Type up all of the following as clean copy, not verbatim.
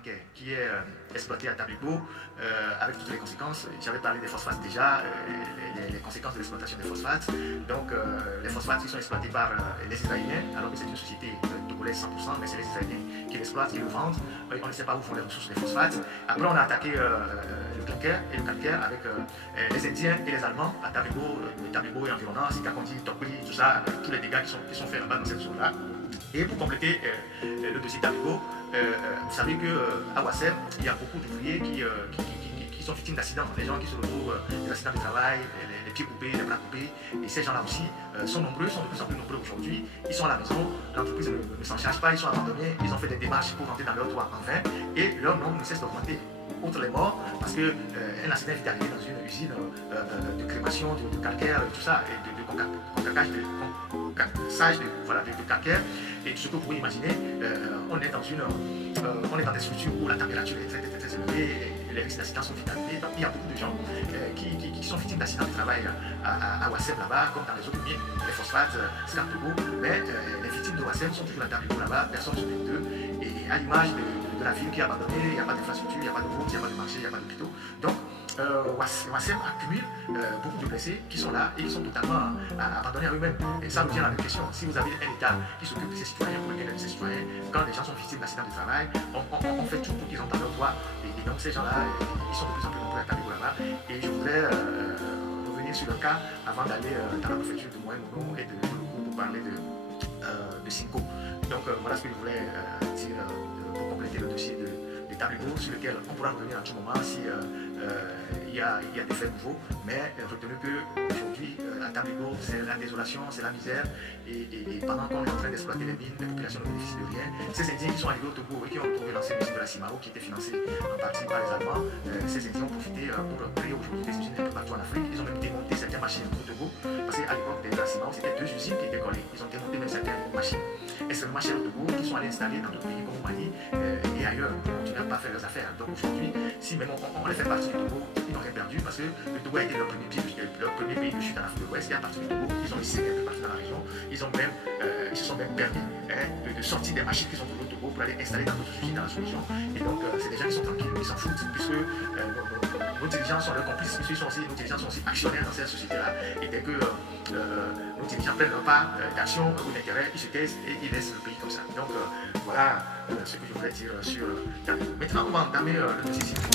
clinker qui est exploité à Tablibo, avec toutes les conséquences. J'avais parlé des phosphates déjà, les conséquences de l'exploitation des phosphates. Donc les phosphates qui sont exploités par les Israéliens, alors que c'est une société togolaise 100%, mais c'est les Israéliens qui l'exploitent, qui le vendent. On ne sait pas où vont les ressources des phosphates. Après on a attaqué le clinker et le calcaire avec les Indiens et les Allemands à Tablibo et environnant, Sikakondi, Tokwi, tout ça, tous les dégâts qui sont faits là-bas dans cette zone-là. Et pour compléter le dossier Tablibo, vous savez qu'à Ouassem, il y a beaucoup d'ouvriers qui sont victimes d'accidents, des gens qui se retrouvent des accidents de travail, les pieds coupés, les bras coupés. Et ces gens-là aussi sont nombreux, sont de plus en plus nombreux aujourd'hui. Ils sont à la maison, l'entreprise ne s'en charge pas, ils sont abandonnés, ils ont fait des démarches pour rentrer dans leur toit en vain et leur nombre ne cesse d'augmenter. Outre les morts, parce qu'un accident est arrivé dans une usine de crémation, de calcaire, tout ça, et de concassage de calcaire. Et ce que vous pouvez imaginer, on est dans des structures où la température est très élevée et les risques d'accident sont vite élevés. Donc il y a beaucoup de gens qui sont victimes d'accidents de travail à Ouassem là-bas, comme dans les autres mines, les phosphates, Scartogo. Mais les victimes de Ouassem sont toujours à Tablibo là-bas, personne ne s'occupe d'eux. Et à l'image de la ville qui est abandonnée, il n'y a pas d'infrastructure, il n'y a pas de route, il n'y a pas de marché, il n'y a pas d'hôpitaux. Donc Ouassem accumule beaucoup de blessés qui sont là et qui sont totalement abandonnés à eux-mêmes. Et ça revient à la question. Si vous avez un État qui s'occupe de ses citoyens, pour le bien de ses citoyens, quand les gens sont victimes d'accidents de travail, on fait tout pour qu'ils rentrent dans leur droit. Et donc ces gens-là, ils sont de plus en plus nombreux à Tablibo là-bas. Et je voudrais revenir sur le cas avant d'aller dans la préfecture de Moyen-Mono et de Loukou pour parler de Sinko. Donc voilà ce que je voulais dire pour compléter le dossier de Tablibo, sur lequel on pourra revenir à tout moment si il y a des faits nouveaux. Mais retenez qu'aujourd'hui, à Tablibo, c'est la désolation, c'est la misère. Et pendant qu'on est en train d'exploiter les mines, les populations ne bénéficient de rien. Ces Indiens qui sont arrivés au Togo et qui ont trouvé l'ancienne usine de la Simao, qui était financée en partie par les Allemands, ces Indiens ont profité pour créer aujourd'hui des usines un peu partout en Afrique. Ils ont même démonté certaines machines au Togo, parce qu'à l'époque de la Simao, c'était deux usines qui étaient collées. Ils ont démonté même certaines machines extrêmement chères au Togo, qui sont allées installer dans d'autres pays comme au Mali et ailleurs, pour continuer à ne pas faire leurs affaires. Donc aujourd'hui, si même on les fait partie du Togo, ils n'ont rien perdu, parce que le Togo a été leur premier pays de chute en Afrique de l'Ouest. Et à partir du Togo, ils ont essayé un peu partout dans la région. Ils se sont même permis de sortir des machines qu'ils ont trouvées au Togo pour aller installer dans d'autres usines dans la sous-région. Et donc, c'est des gens qui sont tranquilles, ils s'en foutent, puisque nos dirigeants sont leurs complices, puisque nos dirigeants sont aussi actionnaires dans cette société-là. Et dès que nos dirigeants prennent leur part d'action ou d'intérêt, ils se taisent et ils laissent le pays comme ça. Donc, voilà ce que je voulais dire sur Tablibo. Maintenant, on va entamer le dossier Sinko.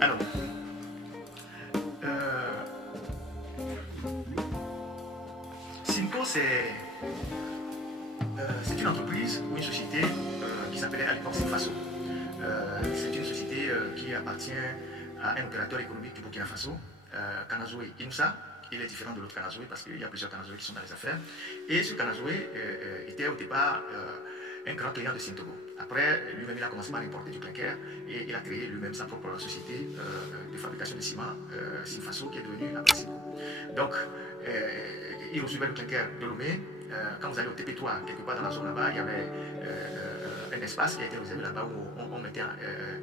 Alors, Sinko, c'est une entreprise ou une société qui s'appelait à l'époque Sinfaso. C'est une société qui appartient à un opérateur économique du Burkina Faso, Kanazoé Inoussa. Il est différent de l'autre Kanazoé parce qu'il y a plusieurs Kanazoé qui sont dans les affaires. Et ce Kanazoé était au départ un grand client de Sintogo. Après, lui-même, il a commencé par importer du clinker et il a créé lui-même sa propre société de fabrication de ciment, Sinfaso, qui est devenue après Sinko. Donc, il recevait le clinker de Lomé. Quand vous allez au TP3, quelque part dans la zone là-bas, il y avait un espace qui a été réservé là-bas où on mettait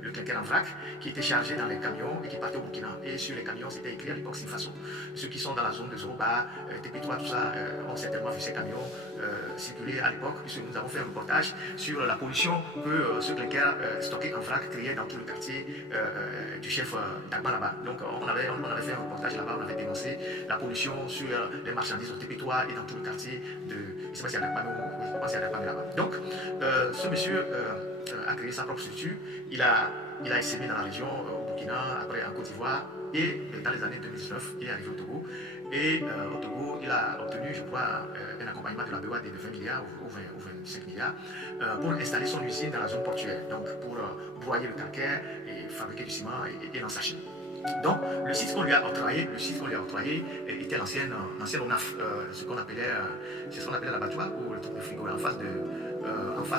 le clinker en vrac qui était chargé dans les camions et qui partait au Burkina. Et sur les camions, c'était écrit à l'époque Sinfaso. Ceux qui sont dans la zone de Zoroba, TP3, tout ça, ont certainement vu ces camions circuler à l'époque, puisque nous avons fait un reportage sur la pollution que ce clinker stocké en vrac créait dans tout le quartier du chef Dagba là-bas. Donc on avait fait un reportage là-bas, on avait dénoncé la pollution sur les marchandises au TP3 et dans tout le quartier de... Je ne sais pas s'il y a Dagba, oui, je pense qu'il y a Dagba là-bas. Donc ce monsieur a créé sa propre structure, il a essaimé dans la région, au Burkina, après en Côte d'Ivoire, et dans les années 2019, il est arrivé au Togo. Et au Togo, il a obtenu, je crois, un accompagnement de la BOAD de 20 milliards ou 25 milliards pour installer son usine dans la zone portuaire, donc pour broyer le calcaire et fabriquer du ciment et l'ensacher. Donc, le site qu'on lui a octroyé, était l'ancienne ONAF, ce qu'on appelait l'abattoir ou le truc de frigo en face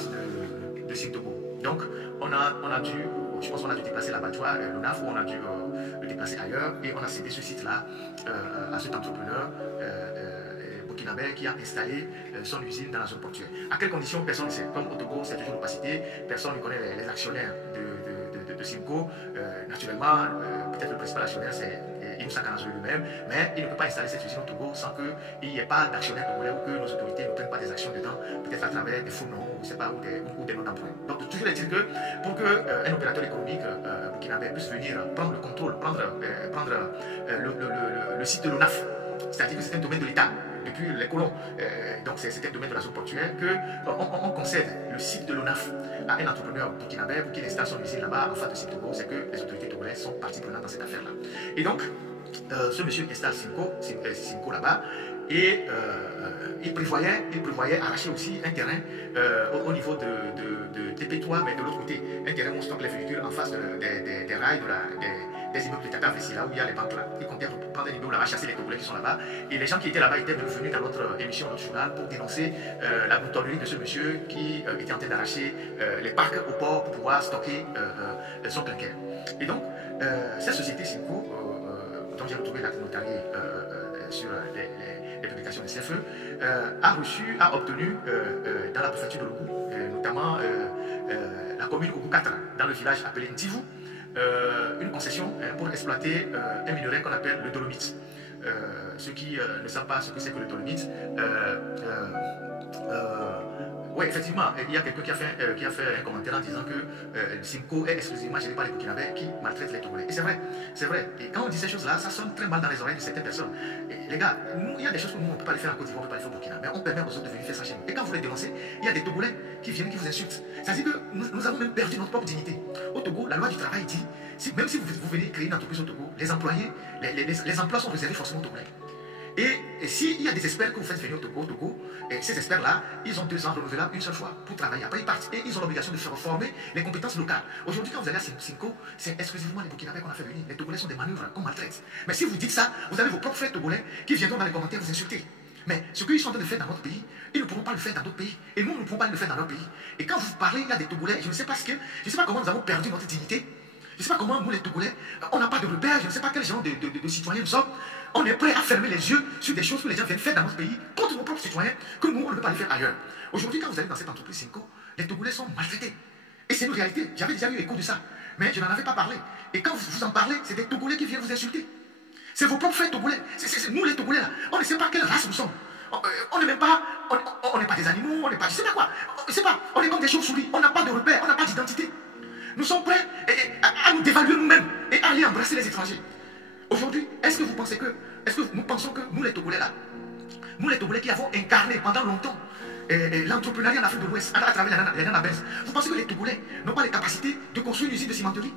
de Sintogo. Donc, on a dû, je pense qu'on a dû déplacer l'abattoir, l'ONAF, ou on a dû le déplacer ailleurs, et on a cédé ce site-là à cet entrepreneur burkinabé qui a installé son usine dans la zone portuaire. À quelles conditions, personne ne sait. Comme au Togo, c'est toujours l'opacité, personne ne connaît les actionnaires de Simco. Naturellement, peut-être le principal actionnaire, c'est Inoussa Kanazoé lui-même, mais il ne peut pas installer cette usine au Togo sans qu'il n'y ait pas d'actionnaire togolais ou que nos autorités ne prennent pas des actions dedans, peut-être à travers des faux noms, ou, je sais pas, ou des noms d'emprunt. Donc, toujours est-il que pour qu'un opérateur économique burkinabé puisse venir prendre le contrôle, prendre le site de l'ONAF, c'est-à-dire que c'est un domaine de l'État depuis les colons, donc c'était un domaine de la zone portuaire, qu'on concède le site de l'ONAF à un entrepreneur burkinabé pour qu'il installe son usine là-bas en face de Simco, c'est que les autorités togolaises sont parties prenantes dans cette affaire-là. Et donc, ce monsieur installe Simco là-bas et il prévoyait arracher aussi un terrain au niveau de TP3, mais de l'autre côté, un terrain où on stocke les véhicules en face des rails des immeubles de Tata Vessi, là où il y a les banques là. Il comptait prendre un immeuble là-bas, chasser les Togolais qui sont là-bas. Et les gens qui étaient là-bas étaient revenus dans notre émission, notre journal, pour dénoncer la moutonnerie de ce monsieur qui était en train d'arracher les parcs au port pour pouvoir stocker son clinker. Et donc, cette société Simco, dont j'ai retrouvé la notariée sur les publications de CFE, a obtenu dans la préfecture de Logou, notamment la commune Ougou 4, dans le village appelé Ntivou, une concession pour exploiter un minerai qu'on appelle le dolomite. Ceux qui ne savent pas ce que c'est que le dolomite, oui, effectivement, il y a quelqu'un qui a fait un commentaire en disant que Simco est exclusivement géré par les Burkinabés qui maltraitent les Togolais. Et c'est vrai, c'est vrai. Et quand on dit ces choses-là, ça sonne très mal dans les oreilles de certaines personnes. Et les gars, il y a des choses que nous, on ne peut pas les faire en Côte d'Ivoire, on ne peut pas les faire au Burkina, mais on permet aux autres de venir faire ça chez nous. Et quand vous les dénoncez, il y a des Togolais qui viennent, qui vous insultent. Ça veut dire que nous avons même perdu notre propre dignité. Au Togo, la loi du travail dit, même si vous venez créer une entreprise au Togo, les employés, les emplois sont réservés forcément aux Togolais. Et s'il y a des experts que vous faites venir au Togo, et ces experts-là, ils ont 2 ans renouvelables une seule fois pour travailler. Après, ils partent et ils ont l'obligation de faire former les compétences locales. Aujourd'hui, quand vous allez à Simco, c'est exclusivement les Burkinabés qu'on a fait venir. Les Togolais sont des manœuvres qu'on maltraite. Mais si vous dites ça, vous avez vos propres frères Togolais qui viendront dans les commentaires vous insulter. Mais ce qu'ils sont en train de faire dans notre pays, ils ne pourront pas le faire dans d'autres pays. Et nous, nous ne pourrons pas le faire dans leur pays. Et quand vous parlez, il y a des Togolais, je ne sais pas comment nous avons perdu notre dignité. Je ne sais pas comment nous, les Togolais, on n'a pas de repères, je ne sais pas quel genre de citoyens nous sommes. On est prêt à fermer les yeux sur des choses que les gens viennent faire dans notre pays contre nos propres citoyens, que nous, on ne peut pas les faire ailleurs. Aujourd'hui, quand vous allez dans cette entreprise Simco, les Togolais sont maltraités. Et c'est une réalité. J'avais déjà eu écho de ça. Mais je n'en avais pas parlé. Et quand vous en parlez, c'est des Togolais qui viennent vous insulter. C'est vos propres frères Togolais. C'est nous, les Togolais, là. On ne sait pas quelle race nous sommes. On n'est même pas, on n'est pas des animaux, on n'est pas, je sais pas quoi. Je sais pas, on est comme des chauves-souris. On n'a pas de repères, on n'a pas d'identité. Nous sommes prêts à nous dévaluer nous-mêmes et à aller embrasser les étrangers. Aujourd'hui, est-ce que nous pensons que nous les Togolais là, nous les Togolais qui avons incarné pendant longtemps l'entrepreneuriat en Afrique de l'Ouest à travers les Nanabès, vous pensez que les Togolais n'ont pas les capacités de construire une usine de cimenterie?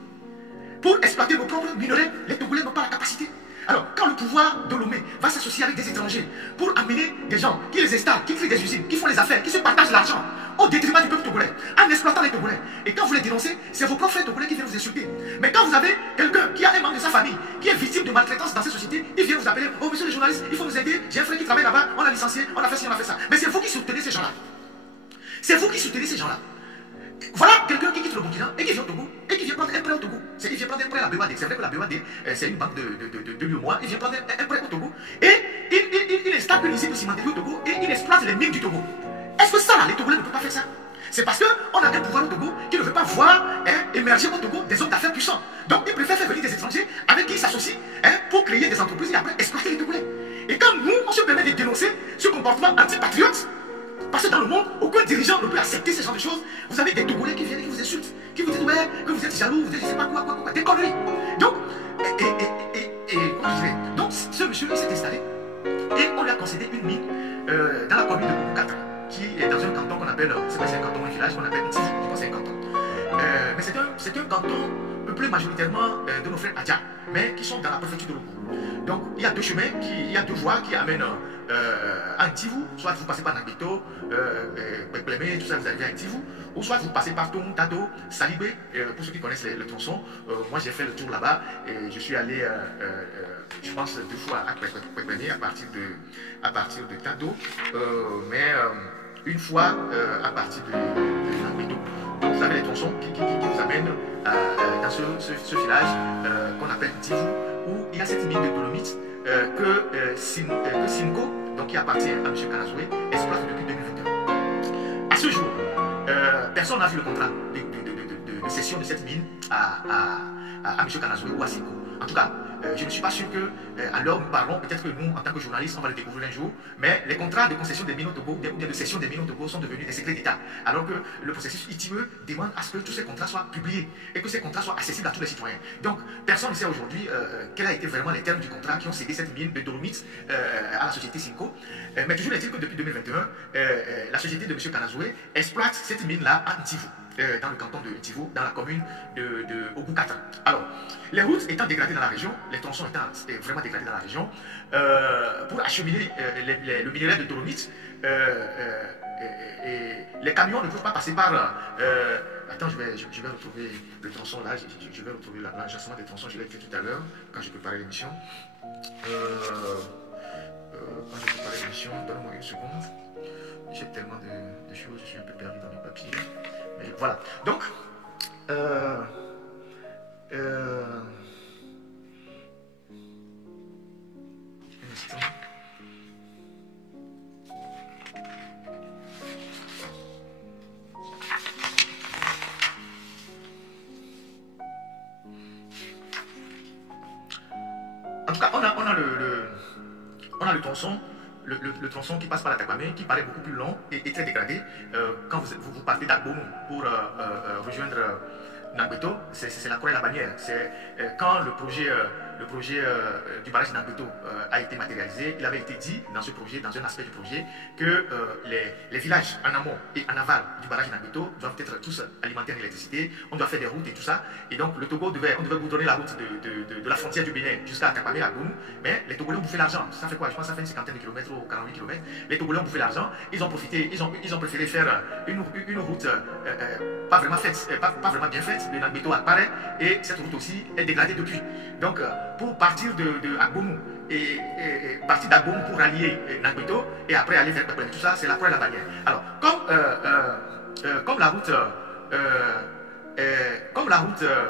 Pour exploiter nos propres minerais, les Togolais n'ont pas la capacité. Alors, quand le pouvoir de Lomé va s'associer avec des étrangers pour amener des gens qui les installent, qui créent des usines, qui font les affaires, qui se partagent l'argent au détriment du peuple togolais, en exploitant les Togolais. Et quand vous les dénoncez, c'est vos propres Togolais qui viennent vous insulter. Mais quand vous avez quelqu'un qui a un membre de sa famille, qui est victime de maltraitance dans cette société, il vient vous appeler, oh monsieur le journaliste, il faut nous aider, j'ai un frère qui travaille là-bas, on a licencié, on a fait ci, on a fait ça. Mais c'est vous qui soutenez ces gens-là. C'est vous qui soutenez ces gens-là. Voilà quelqu'un qui quitte le Burkina et qui vient au Togo et qui vient prendre un prêt au Togo. Il vient prendre un prêt à la BEAD. C'est vrai que la BEAD, c'est une banque de l'UEMOA. Il vient prendre un prêt au Togo et il installe une usine de cimenterie au Togo et il exploite les mines du Togo. Est-ce que ça, là, les Togolais ne peuvent pas faire ça? C'est parce qu'on a un pouvoir au Togo qui ne veut pas voir émerger au Togo des hommes d'affaires puissants. Donc, il préfère faire venir des étrangers avec qui il s'associe pour créer des entreprises et après exploiter les Togolais. Et quand nous, on se permet de dénoncer ce comportement antipatriote, parce que dans le monde, aucun dirigeant ne peut accepter ce genre de choses. Vous avez des Togolais qui viennent et qui vous insultent, qui vous disent ouais, que vous êtes jaloux, vous êtes je sais pas quoi, des conneries. Donc, comment je dirais, donc ce monsieur il s'est installé et on lui a concédé une mine dans la commune de Boubou 4, qui est dans un canton qu'on appelle, c'est pas si c'est un canton ou un village qu'on appelle Ntivou, je pense que c'est un canton. Mais c'est un canton peuplé majoritairement de nos frères Adja, mais qui sont dans la préfecture de Logou. Donc il y a 2 chemins, il y a 2 voies qui amènent à Ntivou, soit vous passez par Nagbeto, Plémé, tout ça, vous arrivez à Ntivou, ou soit vous passez par Tom, Tado, Salibé, pour ceux qui connaissent le tronçon. Moi j'ai fait le tour là-bas et je suis allé, je pense, 2 fois à Plémé à partir de Tado, mais une fois à partir de Nagbeto. Donc vous avez les tronçons qui vous amènent dans ce village qu'on appelle Ntivou, où il y a cette mine de dolomite que Simco, donc qui appartient à M. Kanazoé, exploite depuis 2021. À ce jour, personne n'a vu le contrat de concession de cette mine à M. Kanazoué ou à Sinko. En tout cas, je ne suis pas sûr que, à l'heure où nous parlons, peut-être que nous, en tant que journalistes, on va le découvrir un jour, mais les contrats de concession des mines au Togo, ou bien de cession des mines au Togo sont devenus des secrets d'État. Alors que le processus ITIE demande à ce que tous ces contrats soient publiés et que ces contrats soient accessibles à tous les citoyens. Donc, personne ne sait aujourd'hui quels ont été vraiment les termes du contrat qui ont cédé cette mine de Dolomites à la société Sinko. Mais toujours est-il que depuis 2021, la société de M. Kanazoué exploite cette mine-là à Ntivou, dans le canton de Ntivou, dans la commune de Ogoukata. Alors, les routes étant dégradées dans la région, les tronçons étant vraiment dégradés dans la région, pour acheminer le minerai de Dolomites, les camions ne peuvent pas passer par... attends, je vais retrouver le tronçon là, je vais retrouver l'agencement des tronçons, je l'ai fait tout à l'heure, quand je préparais l'émission. Quand je préparais l'émission, donne-moi une seconde. J'ai tellement de choses, je suis un peu perdu dans mes papiers. Mais voilà. Donc, un instant. En tout cas, on a le tronçon. Le tronçon qui passe par la Takwame, qui paraît beaucoup plus long et très dégradé. Quand vous partez d'Agbonou pour rejoindre Nangbeto, c'est la Corée la bannière. C'est quand le projet du barrage Nangbeto a été matérialisé, il avait été dit dans ce projet, dans un aspect du projet, que les villages en amont et en aval du barrage Nangbeto doivent être tous alimentés en électricité. On doit faire des routes et tout ça. Et donc le Togo on devait goudronner la route de la frontière du Bénin jusqu'à Takwame, Agbonou. Mais les Togolais ont bouffé l'argent. Ça fait quoi? Je pense que ça fait une cinquantaine de kilomètres ou 48 kilomètres. Les Togolais ont bouffé l'argent. Ils ont profité, ils ont préféré faire une route pas vraiment faite, pas vraiment bien faite. Le Nangbeto apparaît et cette route aussi est dégradée depuis. Donc pour partir de Agbonou et partir d'Agbonou pour rallier Nangbeto et après aller vers Takwame, tout ça, c'est la croix et la bannière. Alors comme la route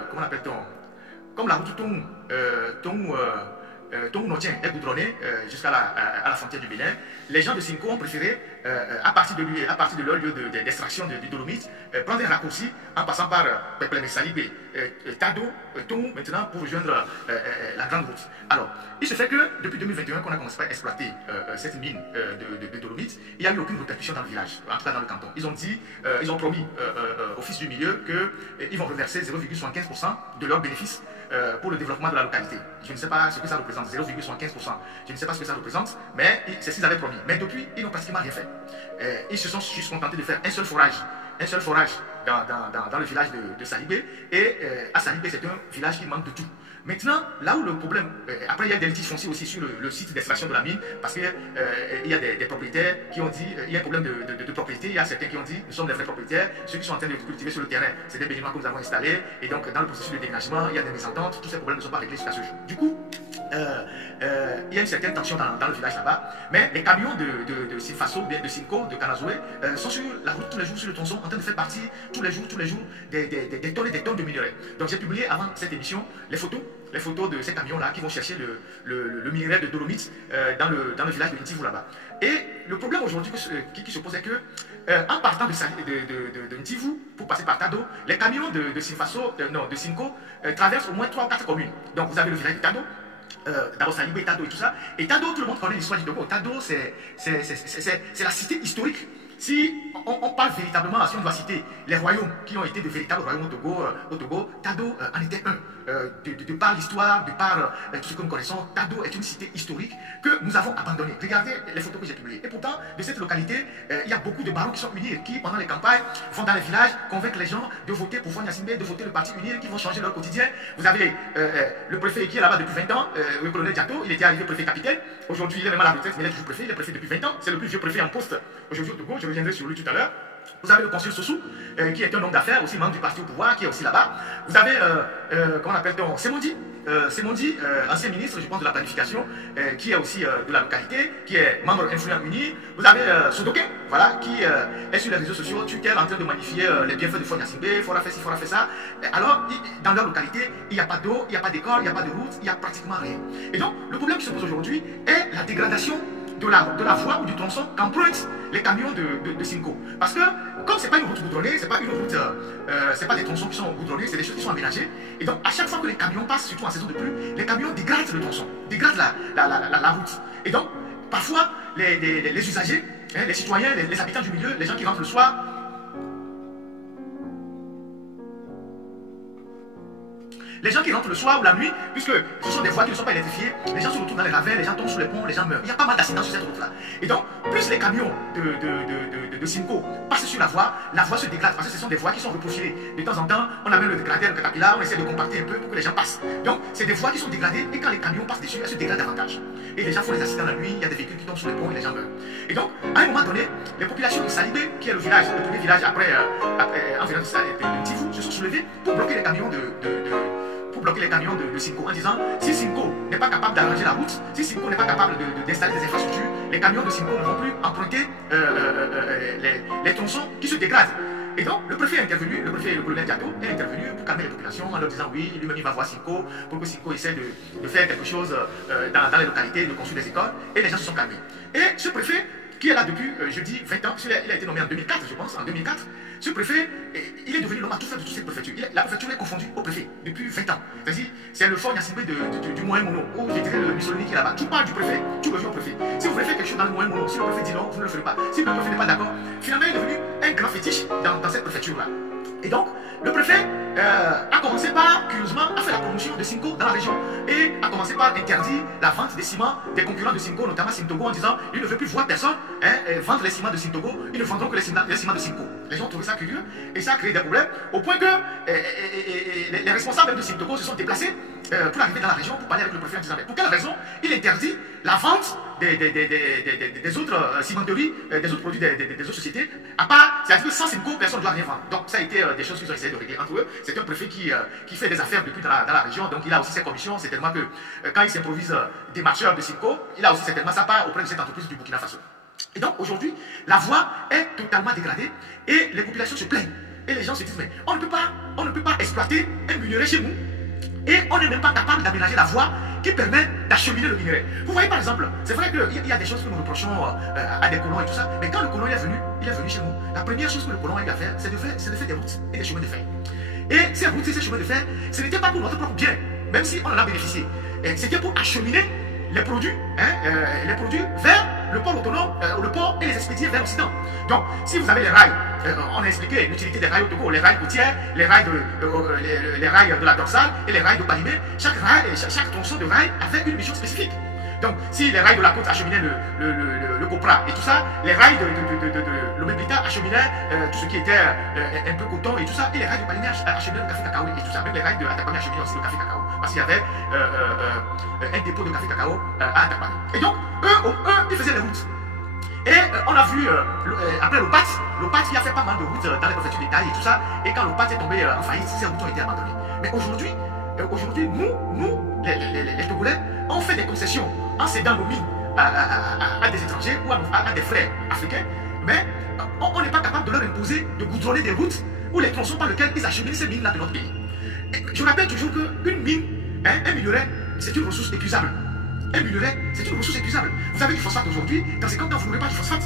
comment appelle-t-on, comme la route Tongu-Notien est goudronnée jusqu'à la frontière du Bénin, les gens de Sinko ont préféré, à partir de leur lieu d'extraction du Dolomite, prendre un raccourci en passant par Peplem et Salibé, Tado, Tongu maintenant pour rejoindre la grande route. Alors, il se fait que depuis 2021 qu'on a commencé à exploiter cette mine de Dolomite, il n'y a eu aucune répercussion dans le village, en tout cas dans le canton. Ils ont promis au fils du milieu qu'ils vont reverser 0,75% de leurs bénéfices pour le développement de la localité. Je ne sais pas ce que ça représente, 0,75%. Je ne sais pas ce que ça représente, mais c'est ce qu'ils avaient promis. Mais depuis, ils n'ont pratiquement rien fait. Ils se sont juste contentés de faire un seul forage dans le village de Salibé. Et à Salibé, c'est un village qui manque de tout. Maintenant, là où le problème, après il y a des litiges fonciers aussi sur le site d'extraction de la mine, parce qu'il y a des propriétaires qui ont dit, il y a un problème de propriété, il y a certains qui ont dit, nous sommes des vrais propriétaires, ceux qui sont en train de cultiver sur le terrain, c'est des béninois que nous avons installés, et donc dans le processus de déménagement, il y a des mésententes, tous ces problèmes ne sont pas réglés jusqu'à ce jour. Du coup, il y a une certaine tension dans le village là-bas, mais les camions de Sinfaso, bien de Sinko, de Kanazoué, sont sur la route tous les jours, sur le tronçon, en train de faire partie tous les jours des tonnes et des tonnes de minerais. Donc j'ai publié avant cette émission les photos de ces camions-là qui vont chercher le minerai de Dolomite dans le village de Ntivou là-bas. Et le problème aujourd'hui qui se pose est que, en partant de Ntivou pour passer par Tado, les camions de Sinko traversent au moins 3 ou 4 communes. Donc vous avez le village de Tado, d'abord Salibé, Tado et tout ça. Et Tado, tout le monde connaît l'histoire du Togo. Tado, c'est la cité historique. Si on parle véritablement, si on doit citer les royaumes qui ont été de véritables royaumes au Togo, Tado en était un. De par l'histoire, de par tout ce que nous connaissons, Tado est une cité historique que nous avons abandonnée. Regardez les photos que j'ai publiées. Et pourtant, de cette localité, il y a beaucoup de barons qui sont unis et qui, pendant les campagnes, vont dans les villages, convaincre les gens de voter pour Fonya Simbe, de voter le parti uni, qui vont changer leur quotidien. Vous avez le préfet qui est là-bas depuis 20 ans, le colonel Diato, il était arrivé préfet capitaine. Aujourd'hui, il est même à la retraite, mais il est toujours préfet, il est préfet depuis 20 ans. C'est le plus vieux préfet en poste aujourd'hui au Togo. Je reviendrai sur lui tout à l'heure. Vous avez le consul Sossou, qui est un homme d'affaires, aussi membre du parti au pouvoir, qui est aussi là-bas. Vous avez, comment appelle-t-on, Semondi, ancien ministre, je pense, de la planification, qui est aussi de la localité, qui est membre influent uni. Vous avez Sodoké, voilà, qui est sur les réseaux sociaux, Twitter, en train de magnifier les bienfaits de Fonya Simbe, il faudra faire ci, il faudra faire ça. Alors, dans leur localité, il n'y a pas d'eau, il n'y a pas d'école, il n'y a pas de route, il n'y a pratiquement rien. Et donc, le problème qui se pose aujourd'hui est la dégradation de la voie ou du tronçon qu'empruntent les camions de Simco. Parce que, comme ce n'est pas une route goudronnée, ce n'est pas une route, c'est pas des tronçons qui sont goudronnés, c'est des choses qui sont aménagées. Et donc, à chaque fois que les camions passent, surtout en saison de pluie, les camions dégradent le tronçon, dégradent la route. Et donc, parfois, les usagers, hein, les citoyens, les habitants du milieu, les gens qui rentrent le soir, ou la nuit, puisque ce sont des voies qui ne sont pas électrifiées, les gens se retrouvent dans les ravins, les gens tombent sous les ponts, les gens meurent. Il y a pas mal d'accidents sur cette route-là. Et donc, plus les camions de Simco passent sur la voie se dégrade, parce que ce sont des voies qui sont reprofilées. De temps en temps, on amène le dégradé, le caterpillar, on essaie de compacter un peu pour que les gens passent. Donc, c'est des voies qui sont dégradées, et quand les camions passent dessus, elles se dégradent davantage. Et les gens font des accidents la nuit, il y a des véhicules qui tombent sous les ponts et les gens meurent. Et donc, à un moment donné, les populations de Salibé, qui est le premier village après en venant de Tivou, se sont soulevées pour bloquer les camions de Simco en disant si Simco n'est pas capable d'arranger la route, si Simco n'est pas capable d'installer des infrastructures, les camions de Simco ne vont plus emprunter les tronçons qui se dégradent. Et donc le préfet est intervenu, le colonel Diato est intervenu pour calmer les populations en leur disant oui, lui-même il va voir Simco pour que Simco essaie de faire quelque chose dans les localités, de construire des écoles, et les gens se sont calmés. Et ce préfet, qui est là depuis, je dis, 20 ans, il a été nommé en 2004, je pense, en 2004. Ce préfet, il est devenu l'homme à tout faire de toute cette préfecture. La préfecture est confondue au préfet depuis 20 ans. C'est-à-dire, c'est le fort Nyassimbe du Moyen Mono, où je dirais le Mussolini qui est là-bas. Tout parle du préfet, tout revient au préfet. Si vous voulez faire quelque chose dans le Moyen Mono, si le préfet dit non, vous ne le ferez pas. Si le préfet n'est pas d'accord, finalement, il est devenu un grand fétiche dans cette préfecture-là. Et donc, le préfet a commencé par, curieusement, à faire la promotion de Simco dans la région. Et a commencé par interdire la vente des ciments des concurrents de Simco, notamment Simtogo, en disant il ne veut plus voir personne vendre les ciments de Simtogo, ils ne vendront que les ciments de Simco. Les gens ont trouvé ça curieux et ça a créé des problèmes au point que les responsables de Simtogo se sont déplacés pour arriver dans la région pour parler avec le préfet en disant mais pour quelle raison il interdit la vente des autres cimenteries, des autres produits des autres sociétés, à part, c'est-à-dire que sans Simco, personne ne doit rien vendre. Donc ça a été des choses qu'ils ont essayé de régler entre eux. C'est un préfet qui fait des affaires depuis dans la région, donc il a aussi ses commissions. C'est tellement que quand il s'improvise des marcheurs de Simco, il a aussi certainement sa part auprès de cette entreprise du Burkina Faso. Et donc aujourd'hui, la voie est totalement dégradée et les populations se plaignent. Et les gens se disent mais on ne peut pas exploiter un minerai chez nous. Et on n'est même pas capable d'aménager la voie qui permet d'acheminer le minerai. Vous voyez par exemple, c'est vrai qu'il y a des choses que nous reprochons à des colons et tout ça, mais quand le colon est venu chez nous, la première chose que le colon a eu à faire, c'est de faire des routes et des chemins de fer. Et ces routes et ces chemins de fer, ce n'était pas pour notre propre bien, même si on en a bénéficié. C'était pour acheminer les produits vers le port autonome, le port et les expédier vers l'Occident. Donc, si vous avez les rails, on a expliqué l'utilité des rails au Togo, les rails routières, les rails de la dorsale et les rails de Balimé. Chaque tronçon de rail avait une mission spécifique. Donc, si les rails de la côte acheminaient le copra et tout ça, les rails de l'Omébita acheminaient tout ce qui était un peu coton et tout ça, et les rails de Balimé acheminaient le café cacao et tout ça. Même les rails de Atakpamé acheminaient aussi le café cacao, parce qu'il y avait un dépôt de café cacao à Atakpamé. Et donc, eux, ils faisaient les routes. Et on a vu, après l'OPAT qui a fait pas mal de routes dans les préfectures d'État et tout ça, et quand l'OPAT est tombé en faillite, ces routes ont été abandonnées. Mais aujourd'hui, nous, les Togolais, on fait des concessions en cédant nos mines à des étrangers ou à des frères africains, mais on n'est pas capable de leur imposer de goudronner des routes ou les tronçons par lesquels ils acheminent ces mines-là de notre pays. Et je rappelle toujours qu'une mine, un minerai, c'est une ressource épuisable. Un minerai, c'est une ressource épuisable. Vous avez du phosphate aujourd'hui, dans 50 ans, vous n'aurez pas du phosphate.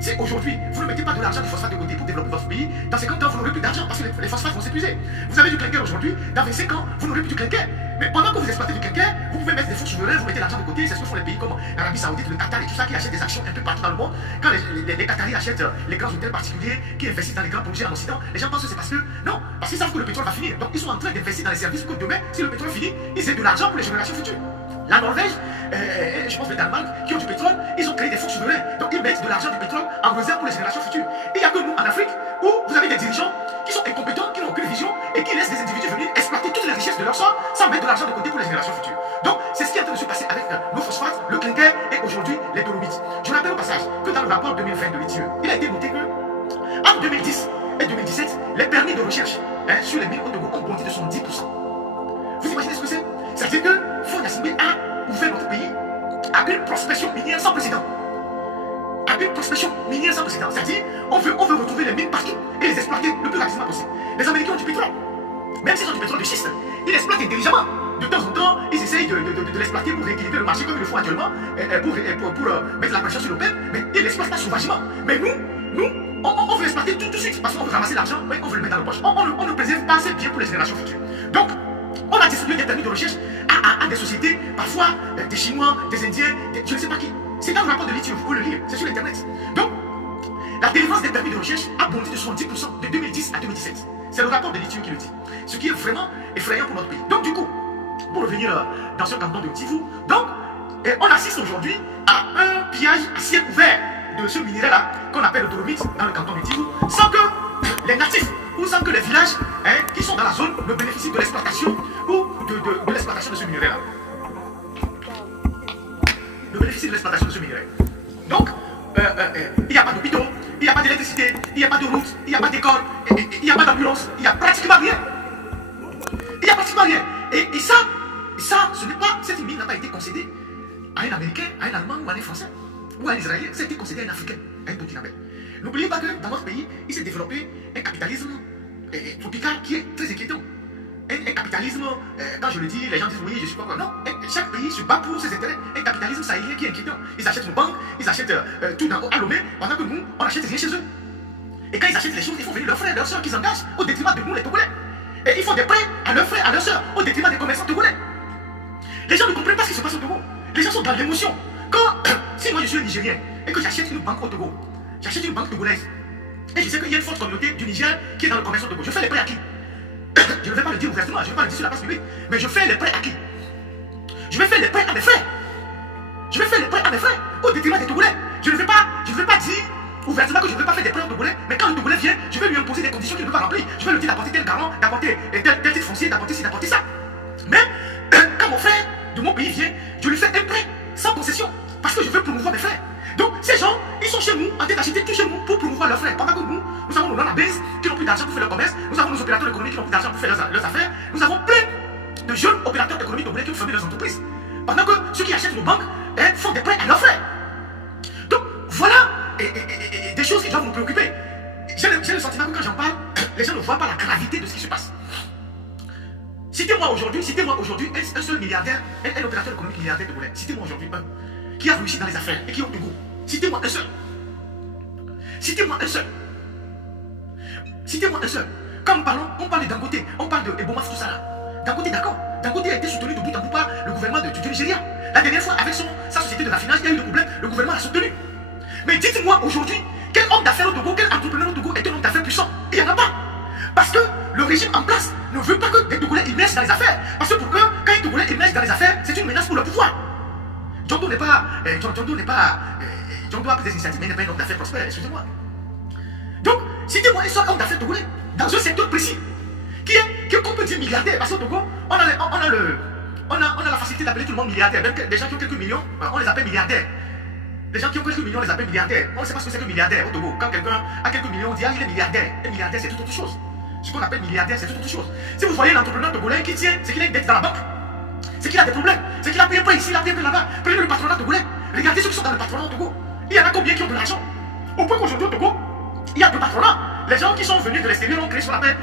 Si aujourd'hui, vous ne mettez pas de l'argent du phosphate de côté pour développer votre pays, dans 50 ans, vous n'aurez plus d'argent parce que les phosphates vont s'épuiser. Vous avez du clinker aujourd'hui, dans 25 ans, vous n'aurez plus du clinker. Mais pendant que vous exploitez du clinker, vous pouvez mettre des fonds souverains, vous mettez l'argent de côté. C'est ce que font les pays comme l'Arabie Saoudite, le Qatar et tout ça, qui achètent des actions un peu partout dans le monde. Quand les Qataris achètent les grands hôtels particuliers, qui investissent dans les grands projets en Occident, les gens pensent que c'est parce qu'ils savent que le pétrole va finir. Donc ils sont en train d'investir dans les services pour que demain, si le pétrole finit, ils aient de l'argent pour les générations futures. La Norvège, je pense le Danemark, qui ont du pétrole, ils ont créé des fonds souverains. Donc ils mettent de l'argent du pétrole en réserve pour les générations futures. Et il n'y a que nous en Afrique où vous avez des dirigeants qui sont incompétents, qui n'ont aucune vision et qui laissent des individus venir exploiter toutes les richesses de leur sol sans mettre de l'argent de côté pour les générations futures. Donc c'est ce qui est en train de se passer avec nos phosphates, le clinker et aujourd'hui les dolomites. Je rappelle au passage que dans le rapport 2020 de l'ITIE, il a été noté que en 2010 et 2017, les permis de recherche sur les mines au Togo ont bondi de 70%. Vous imaginez ce que c'est? C'est-à-dire que Faure Gnassingbé a ouvert notre pays à une prospection minière sans précédent. À une prospection minière sans précédent. C'est-à-dire, on veut retrouver les mines partout et les exploiter le plus rapidement possible. Les Américains ont du pétrole. Même s'ils ont du pétrole de schiste, ils l'exploitent intelligemment. de temps en temps, ils essayent de l'exploiter pour rééquilibrer le marché comme ils le font actuellement, pour mettre la pression sur le peuple, mais ils l'exploitent sauvagement. Mais nous, on veut exploiter tout de suite parce qu'on veut ramasser l'argent, mais on veut le mettre dans nos poches. On ne préserve pas assez bien pour les générations futures. Donc, on a distribué des permis de recherche à des sociétés, parfois des Chinois, des Indiens, je ne sais pas qui. C'est dans le rapport de l'ITU, vous pouvez le lire, c'est sur Internet. Donc, la délivrance des permis de recherche a bondi de 70% de 2010 à 2017. C'est le rapport de l'ITU qui le dit. Ce qui est vraiment effrayant pour notre pays. Donc, du coup, pour revenir dans ce canton de Kivu, donc, on assiste aujourd'hui à un pillage à ciel ouvert de ce minerai-là qu'on appelle le dolomite dans le canton de Kivu, sans que les natifs ou sans que les villages qui sont dans la zone ne bénéficient de l'exploitation ou de l'exploitation de ce minerai-là. Ne bénéficient de l'exploitation de ce minerai. Donc, il n'y a pas d'hôpitaux, il n'y a pas d'électricité, il n'y a pas de route, il n'y a pas d'école, il n'y a pas d'ambulance, il n'y a pratiquement rien. Il n'y a pratiquement rien. Et ça, ce n'est pas, cette mine n'a pas été concédée à un Américain, à un Allemand ou à un Français ou à un Israélien, ça a été concédé à un Africain, à un Burkinabé. N'oubliez pas que dans notre pays, il s'est développé un capitalisme tropical qui est très inquiétant. Un capitalisme, quand je le dis, les gens disent oui, je suis pas quoi. Non, chaque pays se bat pour ses intérêts. Un capitalisme sahélien qui est inquiétant. Ils achètent nos banques, ils achètent tout à Lomé, pendant que nous, on n'achète rien chez eux. Et quand ils achètent les choses, ils font venir leurs frères et leurs soeurs qu'ils engagent au détriment de nous, les Togolais. Et ils font des prêts à leurs frères, à leurs soeurs, au détriment des commerçants togolais. Les gens ne comprennent pas ce qui se passe au Togo. Les gens sont dans l'émotion. Si moi je suis un Nigérien et que j'achète une banque au Togo, j'achète une banque togolaise, et je sais qu'il y a une forte communauté du Niger qui est dans le commerce au Togo, je fais les prêts à qui? Je ne vais pas le dire ouvertement, je ne vais pas le dire sur la place publique, mais je fais les prêts à qui? Je vais faire les prêts à mes frères. Je vais faire les prêts à mes frères au détriment des Togolais. Je ne vais pas dire ouvertement que je ne vais pas faire des prêts au Togolais, mais quand le Togolais vient, je vais lui imposer des conditions qu'il ne peut pas remplir. Je vais lui dire d'apporter tel garant, d'apporter tel titre foncier, d'apporter ci, d'apporter ça. Mais quand mon frère de mon pays vient, je lui fais un prêt sans concession parce que je veux promouvoir mes frères. Donc ces gens, ils sont chez nous en train d'acheter tout chez nous pour promouvoir leurs frères. Pendant que nous avons nos non-abès qui n'ont plus d'argent pour faire leur commerce, nous avons nos opérateurs économiques qui n'ont plus d'argent pour faire leurs affaires, nous avons plein de jeunes opérateurs économiques togolais qui ont fermé leurs entreprises. Pendant que ceux qui achètent nos banques font des prêts à leurs frères. Donc voilà des choses qui doivent nous préoccuper. J'ai le sentiment que quand j'en parle, les gens ne voient pas la gravité de ce qui se passe. Citez-moi aujourd'hui un seul milliardaire, un opérateur économique milliardaire togolais. Citez-moi aujourd'hui un qui a réussi dans les affaires et qui est au Togo. Citez-moi un seul. Citez-moi un seul. Citez-moi un seul. Quand on parle de Dangote, on parle de Ebomaf, tout ça là. Dangote, d'accord. Dangote a été soutenu de bout en bout par le gouvernement du Nigeria. La dernière fois, avec sa société de raffinage, il y a eu des problèmes, le gouvernement l'a soutenu. Mais dites-moi aujourd'hui, quel homme d'affaires au Togo, quel entrepreneur au Togo est un homme d'affaires puissant? Il n'y en a pas. Parce que le régime en place ne veut pas que des Togolais émergent dans les affaires. Parce que pour eux, quand les Togolais émergent dans les affaires, c'est une menace pour le pouvoir. John Doe a pris des initiatives, mais il n'est pas un homme d'affaires prospère, excusez-moi. Donc, citez-moi un seul homme d'affaires togolais dans un secteur précis qu'on peut dire milliardaire. Parce qu'au Togo, on a la facilité d'appeler tout le monde milliardaire. Même des gens qui ont quelques millions, on les appelle milliardaires. Les gens qui ont quelques millions, on les appelle milliardaires. On ne sait pas ce que c'est que milliardaire au Togo. Quand quelqu'un a quelques millions, on dit ah, il est milliardaire. Un milliardaire, c'est toute autre chose. Ce qu'on appelle milliardaire, c'est toute autre chose. Si vous voyez l'entrepreneur togolais qui tient, c'est qu'il a une dette dans la banque. C'est qu'il a des problèmes. C'est qu'il a payé un prêt ici, il a payé un prêt là-bas. Prenez le patronat togolais. Regardez ceux qui sont dans le patronat au Togo. Il y en a combien qui ont de l'argent? Au point qu'aujourd'hui au Togo, il y a deux patronats. Les gens qui sont venus de l'extérieur ont créé ce qu'on appelle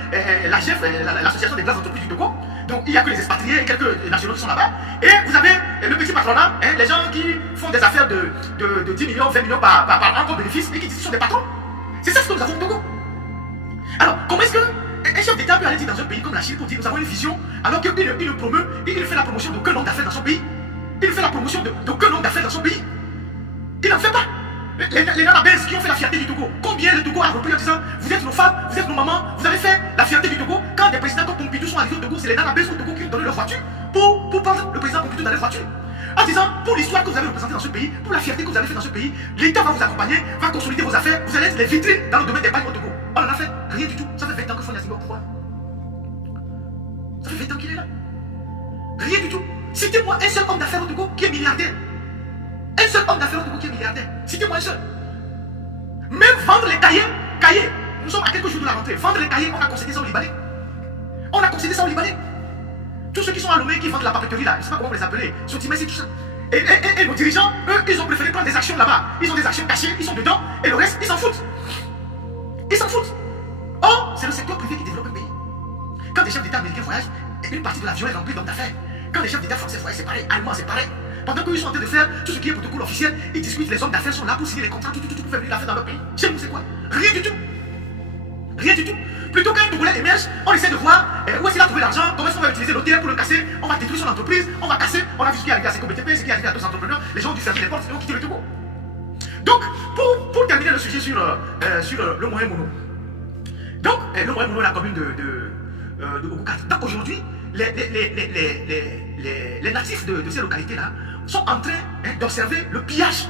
l'AGEF, l'association des grandes entreprises du Togo. Donc il n'y a que les expatriés et quelques nationaux qui sont là-bas. Et vous avez le petit patronat, les gens qui font des affaires de 10 millions, 20 millions par an comme bénéfice et qui disent qu'ils sont des patrons. C'est ça ce que nous avons au Togo. Alors, comment est-ce qu'un chef d'État peut aller dire dans un pays comme la Chine pour dire nous avons une vision alors qu'il ne promeut, il ne fait la promotion d'aucun homme d'affaires dans son pays? Il ne fait la promotion d'aucun homme d'affaires dans son pays. Il n'en fait pas. Les nanabès qui ont fait la fierté du Togo, combien le Togo a repris en disant vous êtes nos femmes, vous êtes nos mamans, vous avez fait la fierté du Togo. Quand des présidents comme Pompidou sont arrivés au Togo, c'est les nanabès au Togo qui ont donné leur voiture pour prendre le président Pompidou dans leur voiture. En disant pour l'histoire que vous avez représentée dans ce pays, pour la fierté que vous avez fait dans ce pays, l'État va vous accompagner, va consolider vos affaires, vous allez être les vitrines dans le domaine des bagnes au Togo. On en a fait rien du tout. Ça fait 20 ans que Fonia Simba au pouvoir. Ça fait 20 ans qu'il est là. Rien du tout. Citez-moi un seul homme d'affaires au Togo qui est milliardaire. Un seul homme d'affaires au Togo qui est milliardaire. Citez-moi un seul. Même vendre les cahiers. Nous sommes à quelques jours de la rentrée. Vendre les cahiers, on a concédé ça aux Libanais. On a concédé ça aux Libanais. Tous ceux qui sont à Lomé, qui vendent la papeterie là, je ne sais pas comment vous les appelez, Sotimès et tout ça. Et nos dirigeants, eux, ils ont préféré prendre des actions là-bas. Ils ont des actions cachées, ils sont dedans, et le reste, ils s'en foutent. Ils s'en foutent. Or, c'est le secteur privé qui développe un pays. Quand des chefs d'État américains voyagent, une partie de l'avion est remplie d'hommes d'affaires. Quand les chefs d'État français voyaient, c'est pareil, allemands, c'est pareil. Pendant qu'ils sont en train de faire tout ce qui est protocole officiel, ils discutent, les hommes d'affaires sont là pour signer les contrats, tout pour faire venir l'affaire dans leur pays. Chez nous, c'est quoi? Rien du tout. Rien du tout. Plutôt qu'un Togolais émerge, on essaie de voir où est-ce qu'il a trouvé l'argent, comment est-ce qu'on va utiliser l'hôtel pour le casser, on va détruire son entreprise, on va casser, on a vu ce qui est arrivé à CECOBTP, ce qui est arrivé à d'autres entrepreneurs, les gens ont dû fermer les portes et ont quitté le Togo. Donc, pour terminer le sujet sur le moyen mono. Donc, le moyen mono, la commune de Ogo 4. Donc aujourd'hui, les natifs de ces localités-là sont en train d'observer le pillage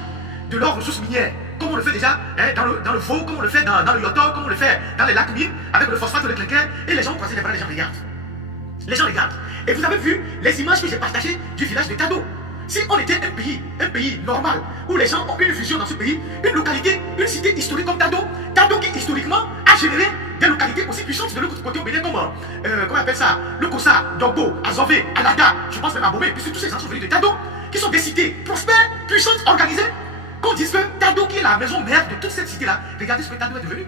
de leurs ressources minières, comme on le fait déjà dans le Vaud, comme on le fait dans le Yoto, comme on le fait dans les lacs mines, avec le phosphate, le clinker, et les gens ont croisé les bras, les gens regardent. Les gens regardent. Et vous avez vu les images que j'ai partagées du village de Tado. Si on était un pays normal, où les gens ont une vision dans ce pays, une localité, une cité historique comme Tado, Tado qui historiquement a généré des localités aussi puissantes de l'autre côté au Bénin, comme comment on appelle ça, le Kossa, Dogbo, Azové, Alada, je pense même à Bomé, puisque tous ces gens sont venus de Tado, qui sont des cités prospères, puissantes, organisées, qu'on dise que Tado, qui est la maison mère de toute cette cité-là, regardez ce que Tado est devenu.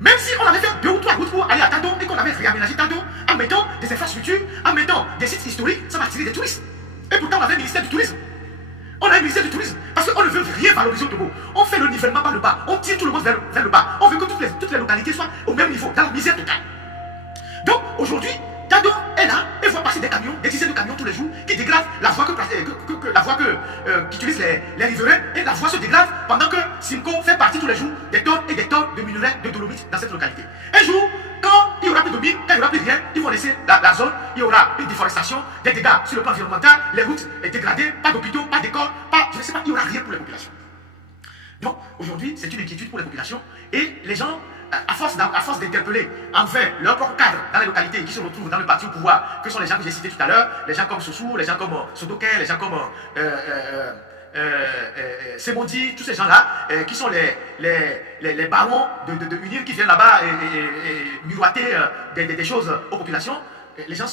Même si on avait fait 2 ou 3 routes pour aller à Tado et qu'on avait réaménagé Tado en mettant des infrastructures, en mettant des sites historiques, ça va attirer des touristes. Et pourtant on avait un ministère du tourisme. On a un ministère du tourisme parce qu'on ne veut rien valoriser au Togo. On fait le nivellement par le bas, on tire tout le monde vers le bas. On veut que toutes les localités soient au même niveau, dans la misère totale. Donc aujourd'hui, Tado est là et voit passer des camions, des dizaines de camions tous les jours qui dégradent la voie qu'utilisent les riverains, et la voie se dégrade pendant que Simco fait partie tous les jours des tonnes et des tonnes de minerais de dolomite dans cette localité. Un jour, quand il n'y aura plus de mines, quand il n'y aura plus rien, ils vont laisser la zone, il y aura une déforestation, des dégâts sur le plan environnemental, les routes dégradées, pas d'hôpitaux, pas d'écoles, je ne sais pas, il n'y aura rien pour les populations. Donc aujourd'hui, c'est une inquiétude pour les populations et les gens, à force d'interpeller enfin leur propre cadre dans les localités qui se retrouvent dans le parti au pouvoir, que sont les gens que j'ai cités tout à l'heure, les gens comme Sossou, les gens comme Sodoké, les gens comme Semondi, tous ces gens-là, qui sont les barons de Unir qui viennent là-bas et miroiter des choses aux populations. Les gens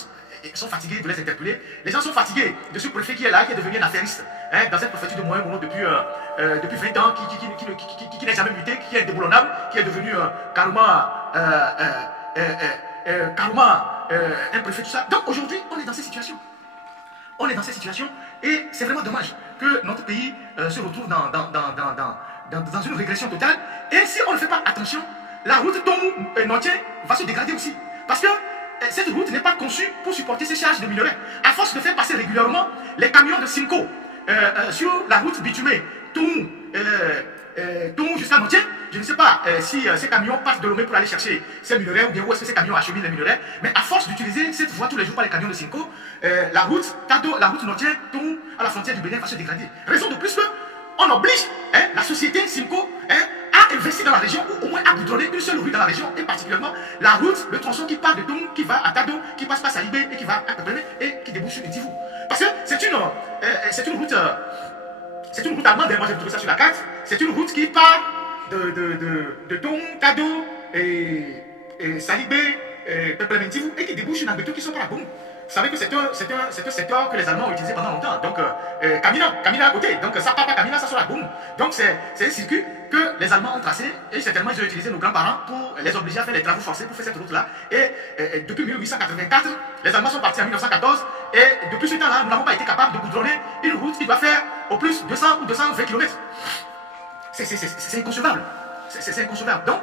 sont fatigués de les interpeller. Les gens sont fatigués de ce préfet qui est là, qui est devenu un affairiste dans cette préfecture de Moyen-Mono depuis 20 ans, qui n'est jamais muté, qui est indéboulonnable, qui est devenu carrément un préfet, tout ça. Donc aujourd'hui, on est dans ces situations. On est dans ces situations et c'est vraiment dommage que notre pays se retrouve dans une régression totale. Et si on ne fait pas attention, la route Tongu-Notien va se dégrader aussi. Parce que cette route n'est pas conçue pour supporter ces charges de minerais. À force de faire passer régulièrement les camions de Simco sur la route bitumée Tongu jusqu'à Notien, je ne sais pas si ces camions passent de Lomé pour aller chercher ces minerais ou bien où est-ce que ces camions acheminent les minerais, mais à force d'utiliser cette voie tous les jours par les camions de Simco, la route Notien, Tongu à la frontière du Bénin va se dégrader. Raison de plus que on oblige la société Simco à investir dans la région ou au moins à goudronner une seule rue dans la région, et particulièrement la route, le tronçon qui part de Tongu, qui va à Tado, qui passe par Salibé et qui va à Pepele et qui débouche sur Ntivou. Parce que c'est une route allemande, moi j'ai trouvé ça sur la carte. C'est une route qui part de Tongu, Tado et Salibé, Pepele Ntivou et qui débouche sur Nabeto qui sont par la Boum. Vous savez que c'est un secteur que les Allemands ont utilisé pendant longtemps. Donc, Kamina à côté. Donc, ça part pas Kamina, ça sort la Boum. Donc, c'est un circuit que les Allemands ont tracé. Et certainement, ils ont utilisé nos grands-parents pour les obliger à faire les travaux forcés pour faire cette route-là. Et depuis 1884, les Allemands sont partis en 1914. Et depuis ce temps-là, nous n'avons pas été capables de goudronner une route qui doit faire au plus 200 ou 220 km. C'est inconcevable. C'est inconcevable. Donc,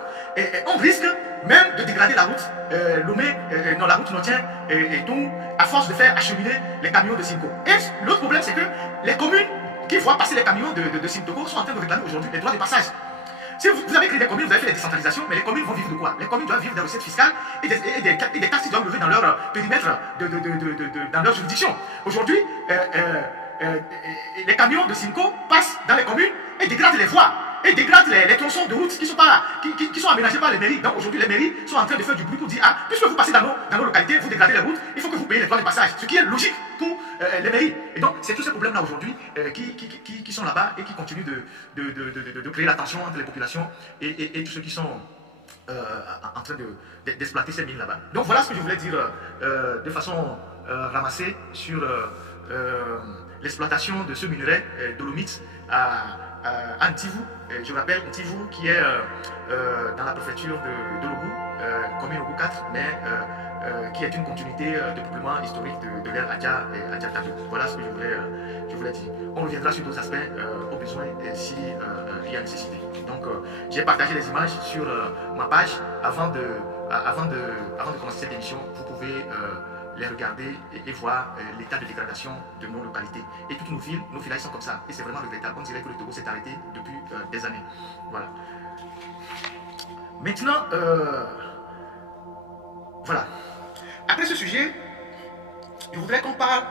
on risque même de dégrader la route la route Notien et tout, à force de faire acheminer les camions de Simco. Et l'autre problème, c'est que les communes qui voient passer les camions de Simco sont en train de réclamer aujourd'hui les droits de passage. Si vous avez créé des communes, vous avez fait la décentralisation, mais les communes vont vivre de quoi? Les communes doivent vivre des recettes fiscales et des taxes qui doivent lever dans leur périmètre, dans leur juridiction. Aujourd'hui, les camions de Simco passent dans les communes et dégradent les voies. Et dégradent les tronçons de route qui sont aménagés par les mairies. Donc aujourd'hui, les mairies sont en train de faire du bruit pour dire puisque vous passez dans nos localités, vous dégradez les routes, il faut que vous payiez les droits de passage. Ce qui est logique pour les mairies. Et donc, c'est tous ces problèmes-là aujourd'hui qui sont là-bas et qui continuent de créer la tension entre les populations et tous ceux qui sont en train d'exploiter ces mines là-bas. Donc voilà ce que je voulais dire de façon ramassée sur l'exploitation de ce minerai dolomite à Ntivou. Je rappelle Ntivou qui est dans la préfecture de Logou, commune Logou 4, mais qui est une continuité de peuplement historique de l'ère Adja et Adja Tado. Voilà ce que je voulais dire. On reviendra sur d'autres aspects au besoin si il y a nécessité. Donc j'ai partagé les images sur ma page avant de commencer cette émission. Vous pouvez les regarder et voir l'état de dégradation de nos localités. Et toutes nos villes, nos villages sont comme ça. Et c'est vraiment regrettable. On dirait que le Togo s'est arrêté depuis des années. Voilà. Maintenant, voilà. Après ce sujet, je voudrais qu'on parle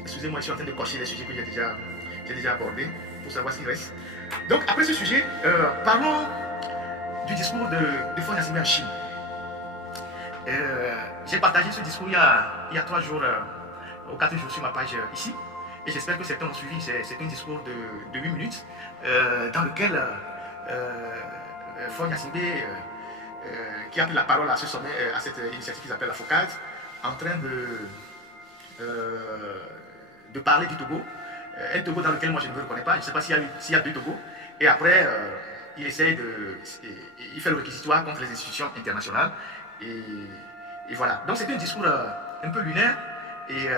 excusez-moi, je suis en train de cocher les sujets que j'ai déjà abordés pour savoir ce qu'il reste. Donc, après ce sujet, parlons du discours de Faure Gnassingbé en Chine. J'ai partagé ce discours il y a 3 jours, ou 4 jours sur ma page ici. Et j'espère que certains ont suivi. C'est un discours de 8 minutes dans lequel Faure Gnassingbé, qui a pris la parole à ce sommet, à cette initiative qui s'appelle la FOCAD, en train de parler du Togo. Un Togo dans lequel moi je ne me reconnais pas. Je ne sais pas s'il y a 2 Togos. Et après, il essaye il fait le réquisitoire contre les institutions internationales. Et voilà. Donc c'est un discours un peu lunaire. Et